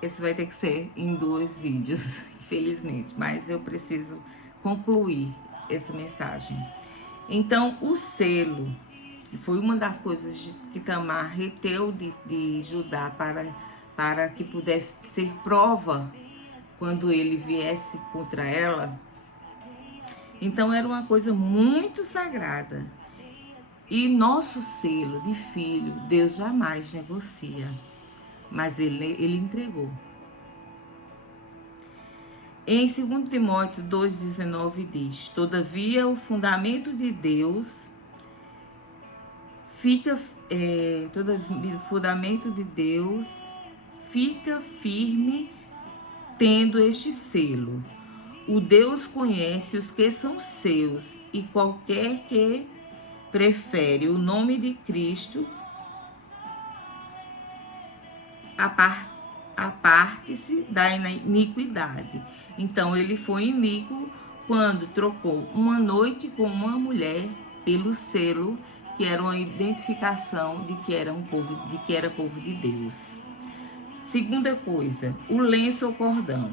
esse vai ter que ser em 2 vídeos, infelizmente, mas eu preciso concluir essa mensagem. Então, o selo, que foi uma das coisas que Tamar reteu de Judá para que pudesse ser prova quando ele viesse contra ela. Então, era uma coisa muito sagrada. E nosso selo de filho, Deus jamais negocia, mas ele entregou. Em 2 Timóteo 2,19 diz: todavia o fundamento de Deus fica firme, tendo este selo. O Deus conhece os que são seus, e qualquer que prefere o nome de Cristo, aparte-se da iniquidade. Então ele foi iníquo quando trocou uma noite com uma mulher pelo selo, que era uma identificação de que era povo de Deus. Segunda coisa, o lenço ou cordão.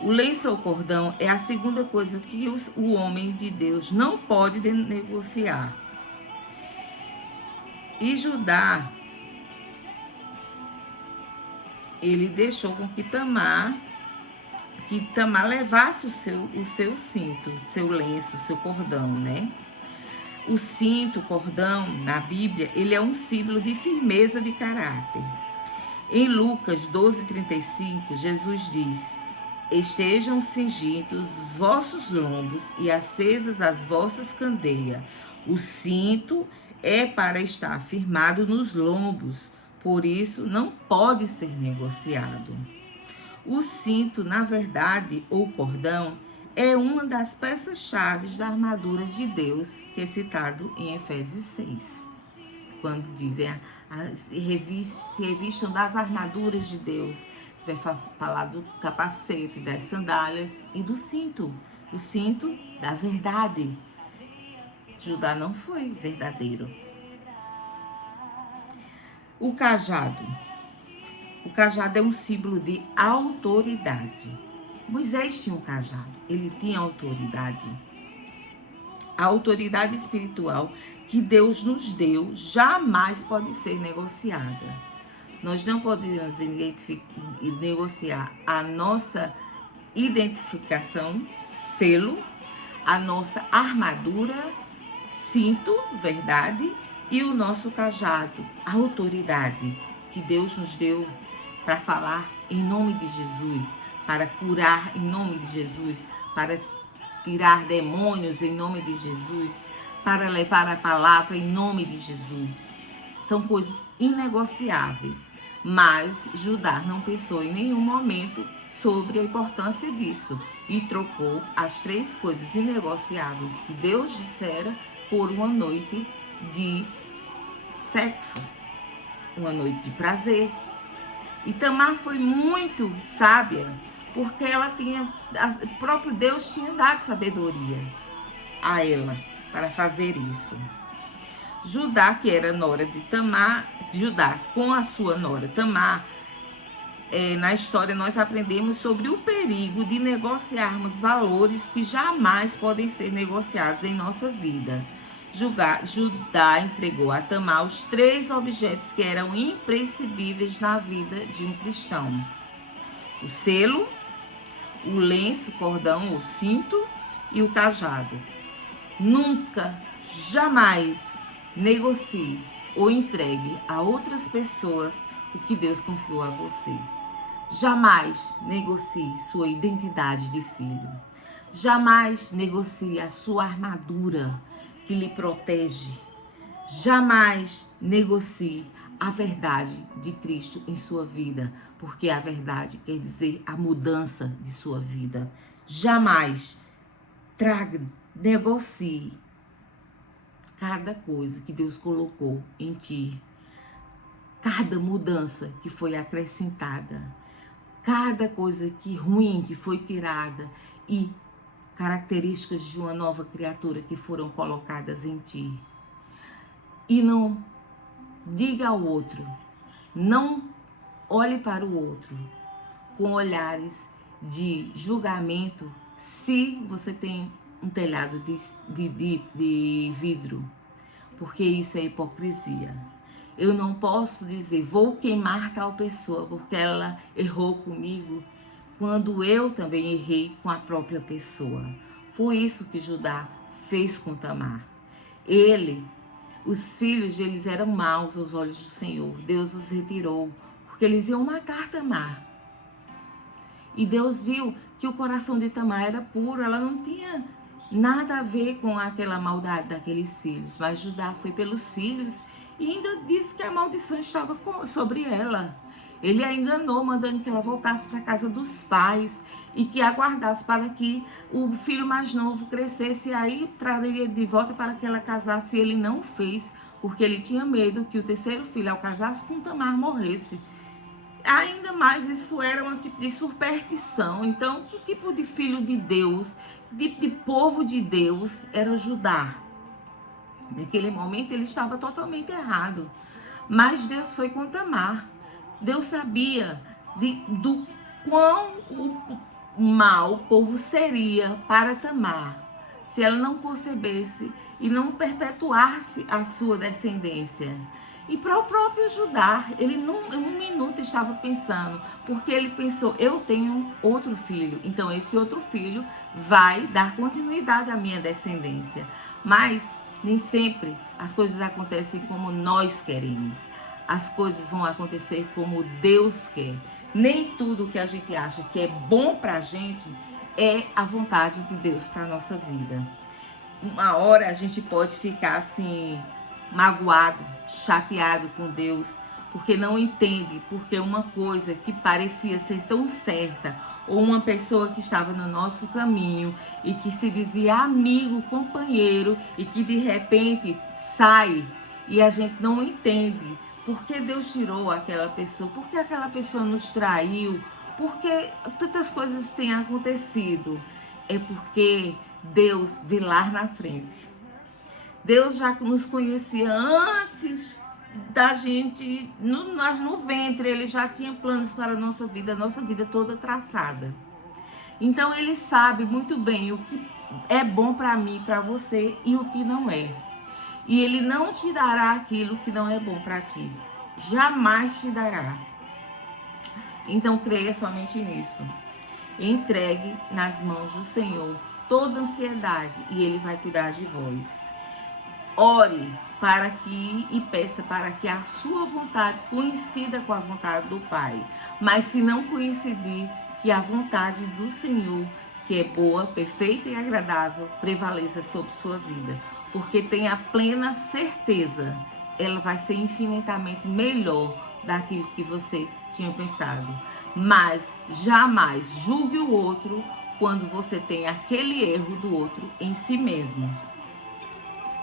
O lenço ou cordão é a segunda coisa que o homem de Deus não pode negociar. E Judá, ele deixou com que Tamar levasse o seu cinto, seu lenço, seu cordão, né? O cinto, o cordão, na Bíblia, ele é um símbolo de firmeza de caráter. Em Lucas 12,35, Jesus diz: estejam cingidos os vossos lombos e acesas as vossas candeias. O cinto é para estar firmado nos lombos, por isso não pode ser negociado. O cinto, na verdade, ou cordão, é uma das peças-chave da armadura de Deus, que é citado em Efésios 6. Quando dizem, se revistam das armaduras de Deus, vai falar do capacete, das sandálias e do cinto. O cinto da verdade. Judá não foi verdadeiro. O cajado. O cajado é um símbolo de autoridade. Moisés tinha um cajado, ele tinha autoridade. A autoridade espiritual que Deus nos deu jamais pode ser negociada. Nós não podemos negociar a nossa identificação, selo, a nossa armadura, cinto, verdade, e o nosso cajado, a autoridade que Deus nos deu para falar em nome de Jesus, para curar em nome de Jesus, para tirar demônios em nome de Jesus, para levar a palavra em nome de Jesus. São coisas inegociáveis, mas Judá não pensou em nenhum momento sobre a importância disso e trocou as 3 coisas inegociáveis que Deus dissera por uma noite de sexo, uma noite de prazer. E Tamar foi muito sábia, porque ela o próprio Deus tinha dado sabedoria a ela para fazer isso. Judá, que era nora de Tamar, Judá com a sua nora Tamar, na história nós aprendemos sobre o perigo de negociarmos valores que jamais podem ser negociados em nossa vida. Judá entregou a Tamar os 3 objetos que eram imprescindíveis na vida de um cristão: o selo, o lenço, cordão ou cinto e o cajado. Nunca, jamais negocie ou entregue a outras pessoas o que Deus confiou a você. Jamais negocie sua identidade de filho. Jamais negocie a sua armadura que lhe protege. Jamais negocie a verdade de Cristo em sua vida, porque a verdade quer dizer a mudança de sua vida. Jamais negocie cada coisa que Deus colocou em ti, cada mudança que foi acrescentada, cada coisa ruim que foi tirada e características de uma nova criatura que foram colocadas em ti. E não diga ao outro, não olhe para o outro com olhares de julgamento se você tem um telhado de vidro, porque isso é hipocrisia. Eu não posso dizer, vou queimar tal pessoa porque ela errou comigo, quando eu também errei com a própria pessoa. Foi isso que Judá fez com Tamar. Os filhos deles eram maus aos olhos do Senhor. Deus os retirou, porque eles iam matar Tamar. E Deus viu que o coração de Tamar era puro, ela não tinha nada a ver com aquela maldade daqueles filhos. Mas Judá foi pelos filhos e ainda disse que a maldição estava sobre ela. Ele a enganou, mandando que ela voltasse para a casa dos pais e que aguardasse para que o filho mais novo crescesse e aí traria de volta para que ela casasse. Ele não fez, porque ele tinha medo que o terceiro filho, ao casar-se com Tamar, morresse. Ainda mais, isso era um tipo de superstição. Então, que tipo de filho de Deus, que tipo de povo de Deus era Judá? Naquele momento ele estava totalmente errado. Mas Deus foi com Tamar. Deus sabia do quão mal o povo seria para Tamar, se ela não concebesse e não perpetuasse a sua descendência. E para o próprio Judá, ele em um minuto estava pensando, porque ele pensou, eu tenho outro filho, então esse outro filho vai dar continuidade à minha descendência. Mas nem sempre as coisas acontecem como nós queremos. As coisas vão acontecer como Deus quer. Nem tudo que a gente acha que é bom para a gente é a vontade de Deus para a nossa vida. Uma hora a gente pode ficar assim, magoado, chateado com Deus, porque não entende, porque uma coisa que parecia ser tão certa, ou uma pessoa que estava no nosso caminho e que se dizia amigo, companheiro, e que de repente sai e a gente não entende por que Deus tirou aquela pessoa, por que aquela pessoa nos traiu, porque tantas coisas têm acontecido. É porque Deus vê lá na frente. Deus já nos conhecia antes da gente, no ventre, Ele já tinha planos para a nossa vida toda traçada. Então Ele sabe muito bem o que é bom para mim, para você e o que não é. E Ele não te dará aquilo que não é bom para ti. Jamais te dará. Então creia somente nisso. Entregue nas mãos do Senhor toda ansiedade e Ele vai cuidar de vós. Ore para que e peça para que a sua vontade coincida com a vontade do Pai. Mas se não coincidir, que a vontade do Senhor, que é boa, perfeita e agradável, prevaleça sobre sua vida. Porque tenha plena certeza, ela vai ser infinitamente melhor daquilo que você tinha pensado. Mas jamais julgue o outro quando você tem aquele erro do outro em si mesmo.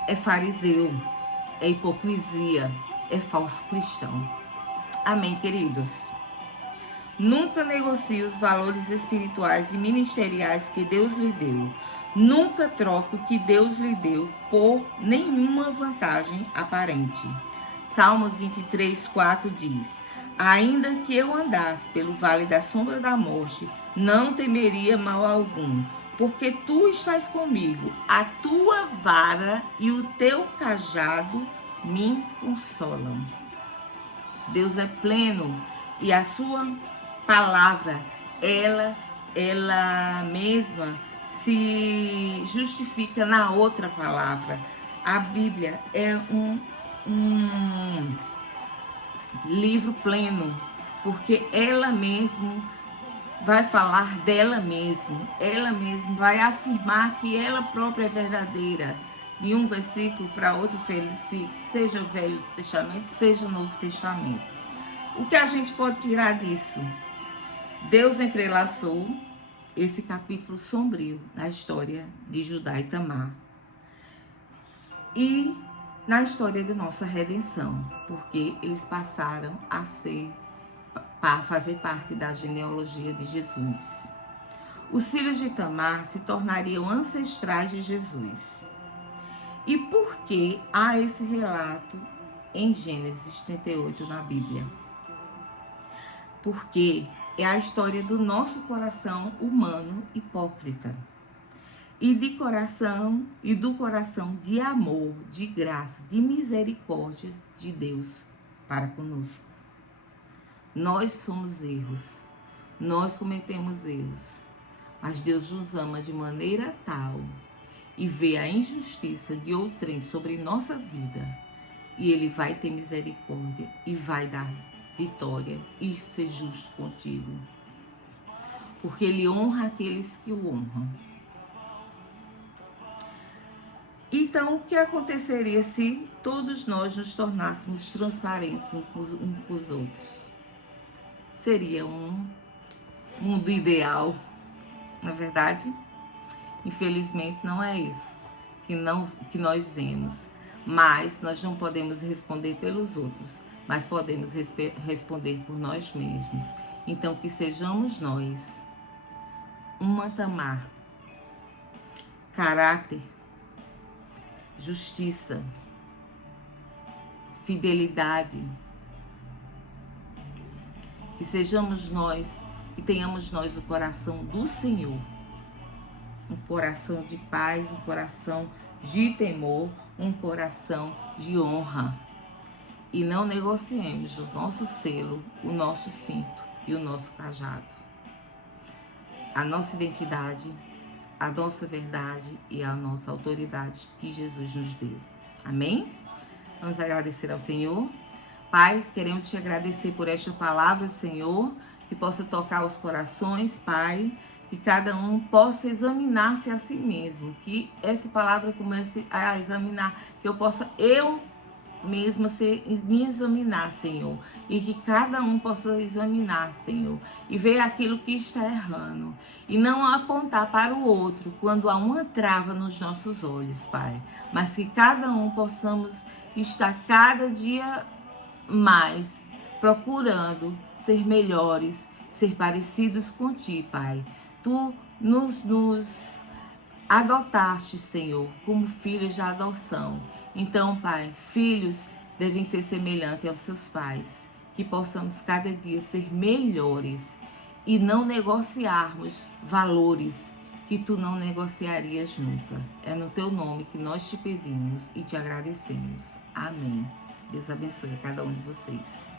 É fariseu, é hipocrisia, é falso cristão. Amém, queridos? Nunca negocie os valores espirituais e ministeriais que Deus lhe deu. Nunca troque o que Deus lhe deu por nenhuma vantagem aparente. Salmos 23, 4 diz: ainda que eu andasse pelo vale da sombra da morte, não temeria mal algum, porque tu estás comigo, a tua vara e o teu cajado me consolam. Deus é pleno e a sua palavra, ela mesma se justifica na outra palavra. A Bíblia é um livro pleno, porque ela mesma vai falar dela mesma, ela mesma vai afirmar que ela própria é verdadeira, de um versículo para outro versículo, seja o Velho Testamento, seja o Novo Testamento. O que a gente pode tirar disso? Deus entrelaçou esse capítulo sombrio na história de Judá e Tamar e na história de nossa redenção, porque eles passaram a fazer parte da genealogia de Jesus. Os filhos de Tamar se tornariam ancestrais de Jesus. E por que há esse relato em Gênesis 38 na Bíblia? Porque é a história do nosso coração humano hipócrita. E do coração de amor, de graça, de misericórdia de Deus para conosco. Nós somos erros, nós cometemos erros, mas Deus nos ama de maneira tal e vê a injustiça de outrem sobre nossa vida, e Ele vai ter misericórdia e vai dar vitória e ser justo contigo, porque Ele honra aqueles que o honram. Então, o que aconteceria se todos nós nos tornássemos transparentes uns com os outros? Seria um mundo ideal, na verdade? Infelizmente, não é isso que nós vemos. Mas nós não podemos responder pelos outros, mas podemos responder por nós mesmos. Então, que sejamos nós um patamar, caráter, justiça, fidelidade. Que sejamos nós e tenhamos nós o coração do Senhor. Um coração de paz, um coração de temor, um coração de honra. E não negociemos o nosso selo, o nosso cinto e o nosso cajado. A nossa identidade, a nossa verdade e a nossa autoridade que Jesus nos deu. Amém? Vamos agradecer ao Senhor. Pai, queremos te agradecer por esta palavra, Senhor, que possa tocar os corações, Pai, que cada um possa examinar-se a si mesmo, que essa palavra comece a examinar, que eu possa mesma me examinar, Senhor, e que cada um possa examinar, Senhor, e ver aquilo que está errando, e não apontar para o outro quando há uma trava nos nossos olhos, Pai, mas que cada um possamos estar cada dia mais procurando ser melhores, ser parecidos com Ti, Pai. Tu nos adotaste, Senhor, como filhos de adoção. Então, Pai, filhos devem ser semelhantes aos seus pais, que possamos cada dia ser melhores e não negociarmos valores que Tu não negociarias nunca. É no Teu nome que nós te pedimos e te agradecemos. Amém. Deus abençoe a cada um de vocês.